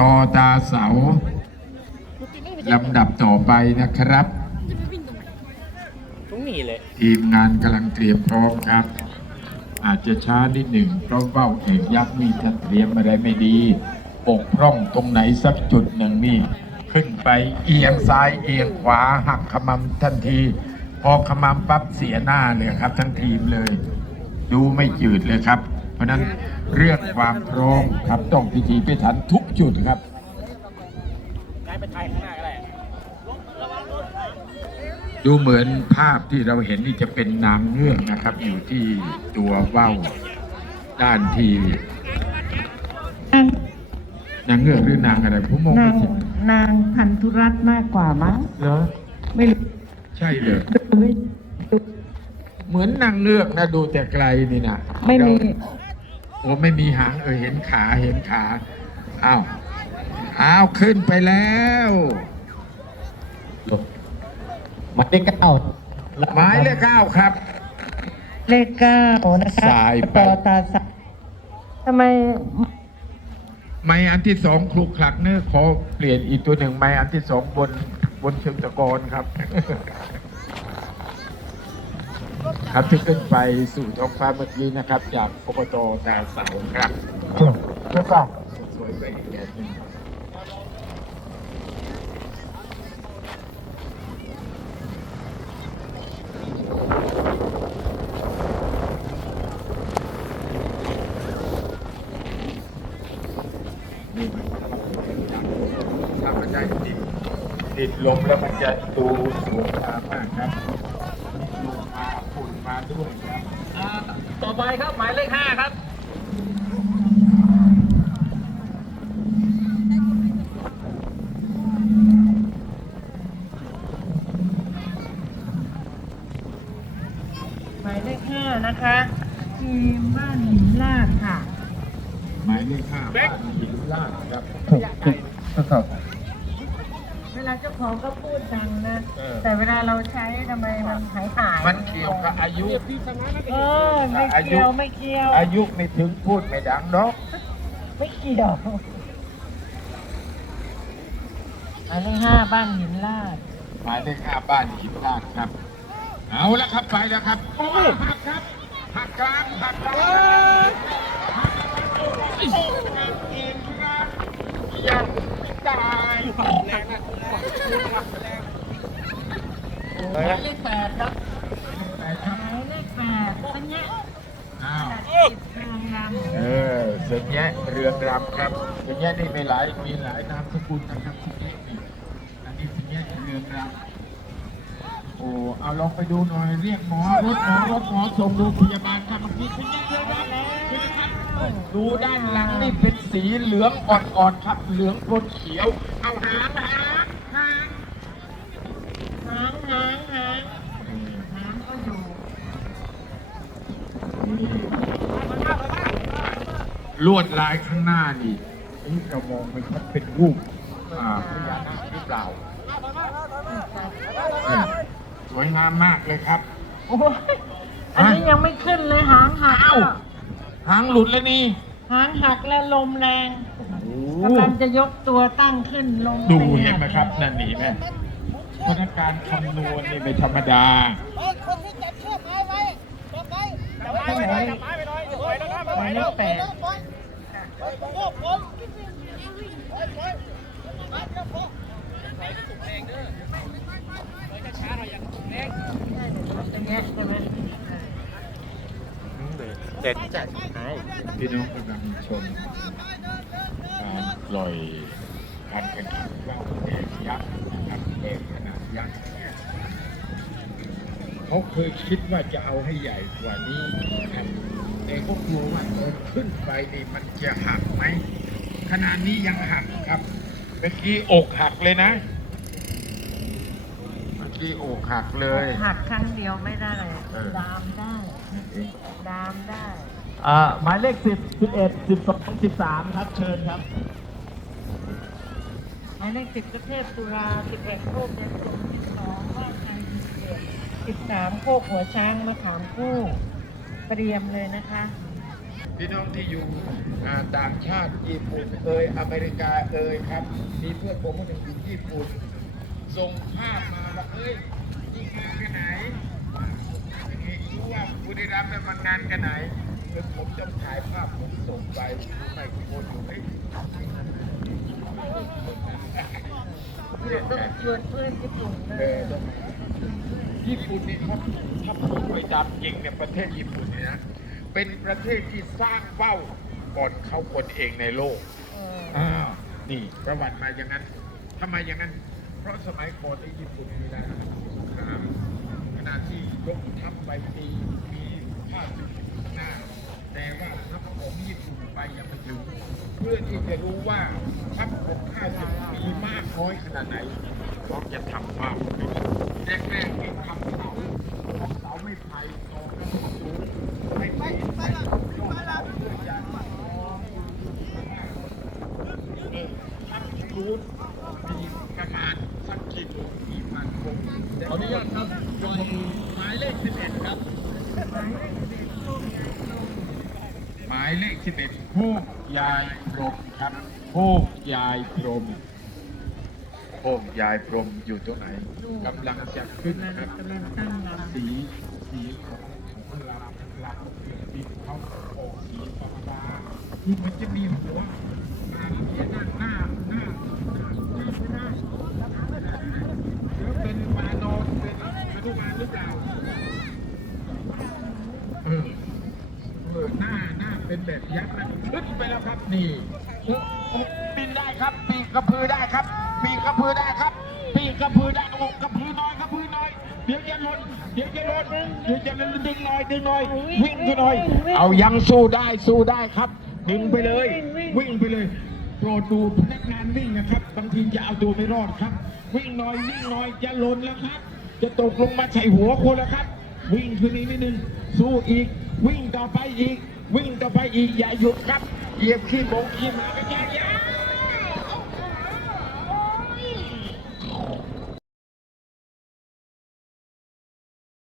ตตาเสาลำดับต่อไปนะครับตรงนี้เลยทีมงานกำลังเตรียมพร้อมครับ อาจจะช้านิดหนึ่งเพราะเบ้าเอกยักษ์นี่ท่านเตรียมอะไรไม่ดีปกพร่องตรงไหนสักจุดหนึ่งนี่ ขึ้นไปเอียงซ้ายเอียงขวาหักขมำทันที พอขมำปั๊บเสียหน้าเลยครับ ทั้งทีมเลย ดูไม่จืดเลยครับเพ ราะฉะนั้นเรื่องความพร้อมครับต้องพิธีพิถันทุกจุดครับย้ายไปไทยข้างหน้าก็ได้ดูเหมือนภาพที่เราเห็นนี่จะเป็นนางเงือกนะครับ อยู่ที่ตัวว่าวด้านที่นางเงือกหรือนางอะไรผมมองนาไม่งเห็นนางพันธุรัตน์มากกว่ามั้งเหรอไม่รู้ใช่เลยดูไม่ดูเหมือนนางเงือกนะดูแต่ไกลนี่นะไม่มี โอ้ไม่มีหางเออเห็นขาเห็นขาอ้าวอ้าวขึ้นไปแล้วหมายเลขเก้าหมายเลขเก้าครับ เลขเก้านะคะสายไป ต่อตาสายทำไมไม้อันที่สองคลุกคลักเนี่ยขอเปลี่ยนอีกตัวหนึ่งไม้อันที่สองบนบนเชิงตะกอนครับ ครับที่ขึ้นไปสู่ท้องฟ้าเมื่อกี้นะครับ จากอบตดาวเสาครับแล้วก็สวยไปอีกแบบหนึงนี่มันถ้ามันได้ติดติดลมแล้วมันจะดูสวยงามมากครับ ฝุ่นด้วยอ่าต่อไปครับหมายเลขห้าครับหมายเลขห้านะคะทีมบ้านหินลาดค่ะ หมายเลขห้าบ้านหินลาดครับเวลาเจ้าของก็พูดดังนะ เออ แต่เวลาเราใช้ทำไมมันหายหายมันเกี่ยวกับอายุ เออไม่เกี่ยวไม่เกี่ยว อายุไม่ถึงพูดไม่ดังเนาะไม่เกี่ยวหมายเลขห้าบ้านหินลาดหมายเลขห้าบ้านหินลาดครับ เอาละครับไปแล้วครับหักครับหักกลางหักกลางยังไม่ตาย หมายเลขแปดครับไปครับหมายเลขแปดสัญญาอ้าวติดทางลำเออสือแยเรือกรำครับเสือแยะนี่มีหลายมีหลายนามสกุลนะครับสือแยะนี่อันนี้เสือแยเรือกรำ โอ้เอาลองไปดูหน่อยเรียกหมอรถหมอรถหมอส่งโรงพยาบาลครับเมื่อกี้เสือแยะเรืองรำดูด้านหลังนี่เป็นสีเหลืองอ่อนๆครับเหลืองปนเขียว เอาหางหางหางหางหางหางหางก็อยู่ลวดลายข้างหน้านี่นี่เรามองมันครับเป็นรูปพญานาคหรือเปล่า สวยงามมากเลยครับ โอ้ยอันนี้ยังไม่ขึ้นเลยหางหักอ้าวหางหลุดแล้วนี่หางหักแล้วลมแรงโอ้กำลังจะยกตัวตั้งขึ้นลงดูปเห็นไหมครับนั่นนี่แม่เพราะฉะนั้นการคำนวณนี่ไม่ธรรมดาคนที่จับเชือกไม้ไว้จับไว้จับหมายเลขหมายเลขแปดปล่อยปล่อยโยกผมปล่อยปล่อยปล่อยเดี๋ยวพออย่างเงี้ยใช่ไหม เด็ดจัดพี่น้องกำลังชมการปล่อยการแข่งขันว่าวเอกยักษ์นะครับเอกขนาดยักษ์เขาเคยคิดว่าจะเอาให้ใหญ่กว่านี้ครับแต่ก็กลัวว่าเออขึ้นไปนี่มันจะหักไหมขนาดนี้ยังหักครับเมื่อกี้อกหักเลยนะ เมื่อกี้อกหักเลย หักครั้งเดียวไม่ได้เออ ดามได้ดามได้ อ่าหมายเลขสิบสิบเอ็ดสิบสองสิบสามครับเชิญครับ หมายเลขสิบกระเทพสุราสิบเอ็ดโคกเดนสมสิบสองว่านไทยสิบเอ็ดสิบสามโคกหัวช้างมะขามคู่เตรียมเลยนะคะ พี่น้องที่อยู่อ่าต่างชาติญี่ปุ่นเอยอเมริกาเอยครับ มีเพื่อนผมคนหนึ่งอยู่ญี่ปุ่น ส่งภาพมา เอ้ยยิงงานกันไหนอย่างงี้รู้ว่าบุรีรัมย์เนี่ยมันงานกันไหนคือผมจะถ่ายภาพผมส่งไปไม่โคนอยู่เฮ้ยต้องชวนเพื่อนญี่ปุ่นเลยญี่ปุ่นนี่เขาถ้าพูดไปตามจริงเนี่ยประเทศญี่ปุ่นเนี่ยนะเป็นประเทศที่สร้างเป้าก่อนเขาคนเองในโลกอออ่านี่ประวัติมาอย่างนั้นทำไมอย่างนั้น เพราะสมัยก่อนที่ญี่ปุ่นมีทหารสงครามขณะที่ยกทัพไปตีมีภาพอยู่ข้างหน้า แต่ว่าทัพของญี่ปุ่นไปยังไม่ถึง เพื่อที่จะรู้ว่าทัพของข้าศึกมีมากน้อยขนาดไหนเพราะจะทำภาพแรกๆเองทำเสาทำเสาไม่ไผ่ตอกแล้วก็สูงไม่ไปไปละไปละเพื่อจะเออทำรูทมี ประมาณสักกี่ตัวกี่พันคนขออนุญาตครับโดยหมายเลข 11 ครับ หมายเลขสิบเอ็ดโคกยายพรหมครับโคกยายพรหมโคกยายพรหมอยู่ตรงไหนกำลังจะขึ้นครับสีสีของของลำลำสีเขาออกสีฟ้าฟ้าที่มันจะมีหัวมาเนี้ยหน้าหน้าหน้าหน้าหน้าไม่ได้แล้วเป็นปลาโนนเป็นปลาทุกานหรือเปล่าเออ เออหน้าหน้าเป็นแบบยักษ์นะขึ้นไปแล้วครับนี่โอ้โอ้บินได้ครับ ปีกกระพือได้ครับ ปีกกระพือได้ครับ ปีกกระพือได้โอ้กระพือน้อยกระพือน้อยเดี๋ยวจะหล่นเดี๋ยวจะหล่นเดี๋ยวจะดึงหน่อยดึงหน่อยวิ่งขึ้นหน่อย เอายังสู้ได้สู้ได้ครับ ดึงไปเลย วิ่งไปเลยโปรดดูพนักงานวิ่งนะครับบางทีจะเอาตัวไม่รอดครับ วิ่งหน่อยวิ่งหน่อยจะหล่นแล้วครับ จะตกลงมาใส่หัวคนแล้วครับ วิ่งขึ้นอีกนิดนึงสู้อีก วิ่งต่อไปอีก วิ่งต่อไปอีกอย่าหยุดครับเหยียบขี้บงขี้หมาไปแย่